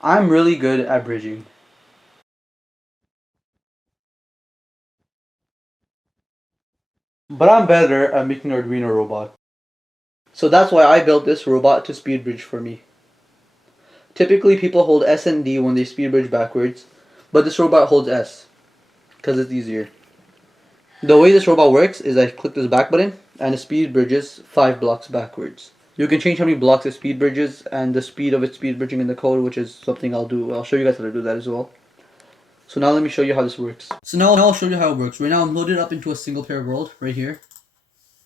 I'm really good at bridging. But I'm better at making an Arduino robot. So that's why I built this robot to speed bridge for me. Typically people hold S and D when they speed bridge backwards, but this robot holds S, because it's easier. The way this robot works is I click this back button and it speed bridges 5 blocks backwards. You can change how many blocks it speed bridges and the speed of its speed bridging in the code, which is something I'll do. I'll show you guys how to do that as well. So now let me show you how this works. So now I'll show you how it works. Right now I'm loaded up into a single player world right here.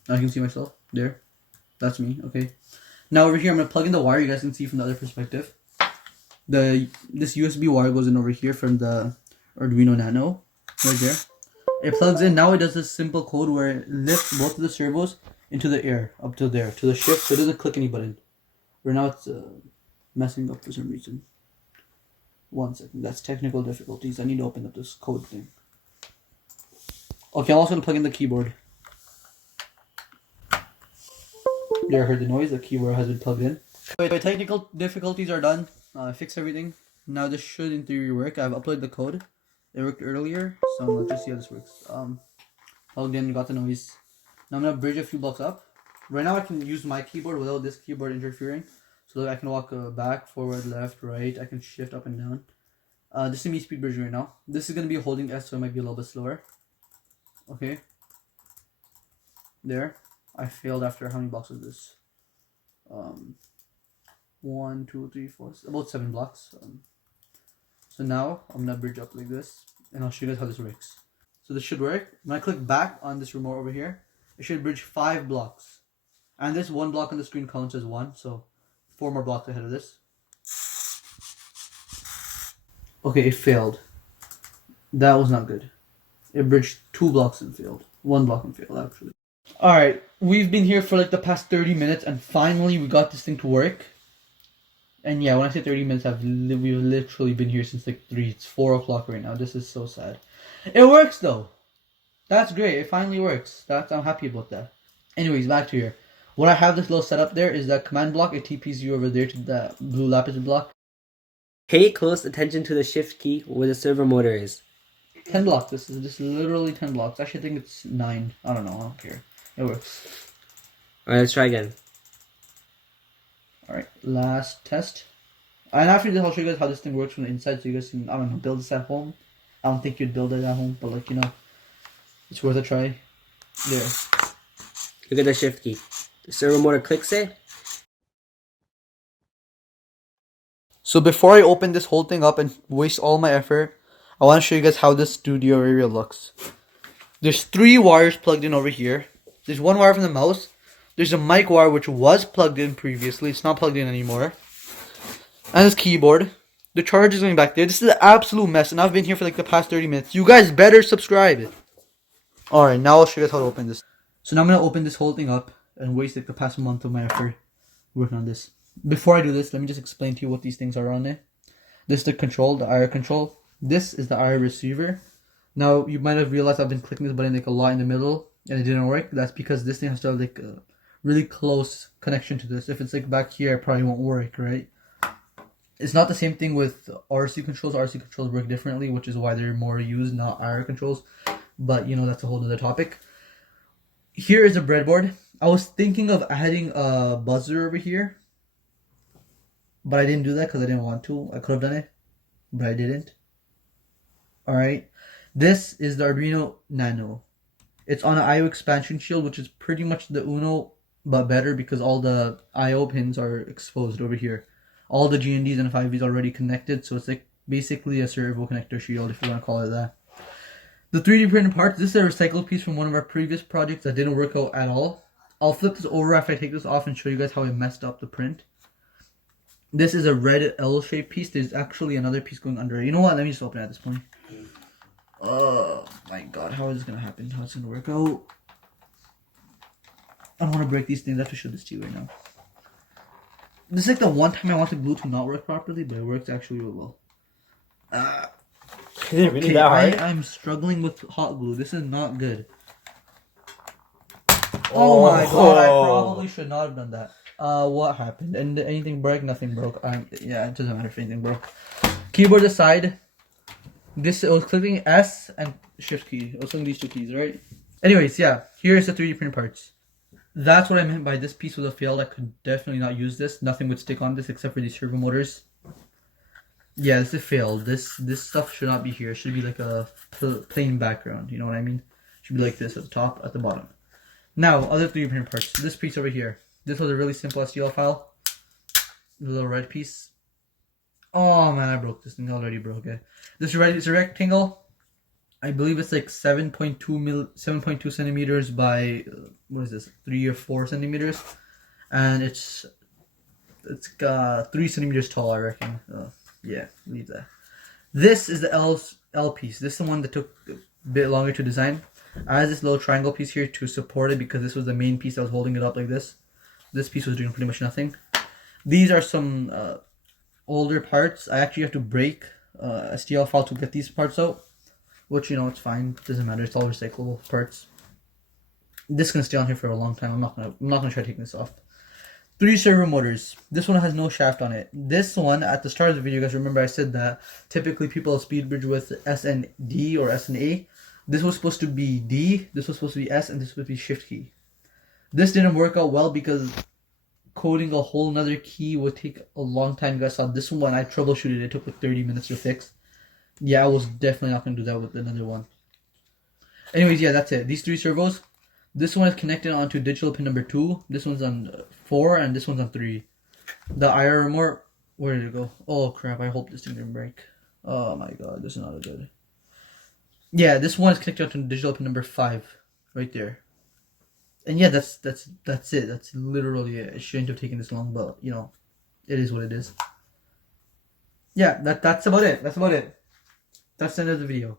Now you can see myself there. That's me. Okay. Now over here I'm gonna plug in the wire. You guys can see from the other perspective. This USB wire goes in over here from the Arduino Nano right there. It plugs in. Now it does this simple code where it lifts both of the servos into the air up to there to the shift, so it doesn't click any button. Right now it's messing up for some reason. 1 second. That's technical difficulties. I need to open up this code thing. Okay, I'm also gonna plug in the keyboard. You heard the noise. The keyboard has been plugged in. Wait, technical difficulties are done. I fixed everything. Now this should in theory work. I've uploaded the code. It worked earlier, so let's just see how this works. Plugged in, got the noise. Now I'm gonna bridge a few blocks up. Right now I can use my keyboard without this keyboard interfering. So that I can walk back, forward, left, right. I can shift up and down. This is me speed bridging right now. This is gonna be holding S, so it might be a little bit slower. Okay. There. I failed after how many blocks was this? 1, 2, 3, 4, about 7 blocks. So now I'm gonna bridge up like this, and I'll show you guys how this works. So this should work. When I click back on this remote over here, it should bridge 5 blocks, and this 1 block on the screen counts as 1. So 4 more blocks ahead of this. Okay, it failed. That was not good. It bridged 2 blocks and failed. 1 block and failed actually. Alright, we've been here for like the past 30 minutes and finally we got this thing to work. And yeah, when I say 30 minutes, we've literally been here since like 3. It's 4 o'clock right now. This is so sad. It works though. That's great. It finally works. I'm happy about that. Anyways, back to here. What I have this little setup there is that command block. It TPs you over there to the blue lapis block. Pay close attention to the shift key where the servo motor is. 10 blocks. This is just literally 10 blocks. Actually, I think it's 9. I don't know. I don't care. It works. Alright, let's try again. Alright, last test. And after this, I'll show you guys how this thing works from the inside so you guys can, I don't know, build this at home. I don't think you'd build it at home, but like, you know, it's worth a try. There. Look at the shift key. The servo motor clicks it. So before I open this whole thing up and waste all my effort, I want to show you guys how this studio area looks. There's 3 wires plugged in over here. There's 1 wire from the mouse. There's a mic wire which was plugged in previously. It's not plugged in anymore. And this keyboard. The charge is going back there. This is an absolute mess. And I've been here for like the past 30 minutes. You guys better subscribe. Alright, now I'll show you guys how to open this. So now I'm going to open this whole thing up and waste like the past month of my effort working on this. Before I do this, let me just explain to you what these things are on there. This is the control, the IR control. This is the IR receiver. Now, you might have realized I've been clicking this button like a lot in the middle and it didn't work. That's because this thing has to have like a really close connection to this. If it's like back here, it probably won't work, right? It's not the same thing with RC controls. RC controls work differently, which is why they're more used, not IR controls. But, you know, that's a whole other topic. Here is a breadboard. I was thinking of adding a buzzer over here, but I didn't do that because I didn't want to. I could have done it, but I didn't. Alright. This is the Arduino Nano. It's on an IO expansion shield, which is pretty much the Uno, but better because all the IO pins are exposed over here. All the GNDs and 5Vs are already connected, so it's like basically a servo connector shield, if you want to call it that. The 3D printed parts, this is a recycled piece from one of our previous projects that didn't work out at all. I'll flip this over after I take this off and show you guys how I messed up the print. This is a red L-shaped piece. There's actually another piece going under it. You know what? Let me just open it at this point. Oh my god, how is this going to happen? How it's going to work out? I don't want to break these things. I have to show this to you right now. This is like the one time I want the glue to not work properly, but it works actually really well. Is it really that hard? I'm struggling with hot glue. This is not good. Oh my god, I probably should not have done that. What happened? And anything broke? Nothing broke. Yeah, it doesn't matter if anything broke. Keyboard aside, this, I was clicking S and Shift key. I was clicking these two keys, right? Anyways, yeah, here's the 3D print parts. That's what I meant by this piece was a fail. I could definitely not use this. Nothing would stick on this except for these servo motors. Yeah, this is a fail. This stuff should not be here. It should be like a plain background. You know what I mean? It should be like this at the top, at the bottom. Now, other 3D print parts. This piece over here. This was a really simple STL file. The little red piece. Oh man, I broke this thing. I already broke it. This red is a rectangle. I believe it's like 7.2 centimeters by what is this? 3 or 4 centimeters, and it's 3 centimeters tall. I reckon. Yeah, leave that. This is the L piece. This is the one that took a bit longer to design. I had this little triangle piece here to support it because this was the main piece that was holding it up like this. This piece was doing pretty much nothing. These are some older parts. I actually have to break a STL file to get these parts out. Which, you know, it's fine. Doesn't matter. It's all recyclable parts. This is gonna stay on here for a long time. I'm not gonna try taking this off. 3 servo motors. This one has no shaft on it. This one, at the start of the video, guys, remember I said that typically people speed bridge with S and D or S and A. This was supposed to be D, this was supposed to be S, and this was supposed to be Shift key. This didn't work out well because coding a whole nother key would take a long time. You guys saw this one, I troubleshooted it. It took like 30 minutes to fix. Yeah, I was definitely not going to do that with another one. Anyways, yeah, that's it. These 3 servos. This one is connected onto digital pin number 2. This one's on 4, and this one's on 3. The IR remote, where did it go? Oh crap, I hope this thing didn't break. Oh my god, this is not good. Yeah, this one is connected onto digital pin number 5. Right there. And yeah, that's it. That's literally it. It shouldn't have taken this long, but, you know, it is what it is. Yeah, that's about it. That's the end of the video.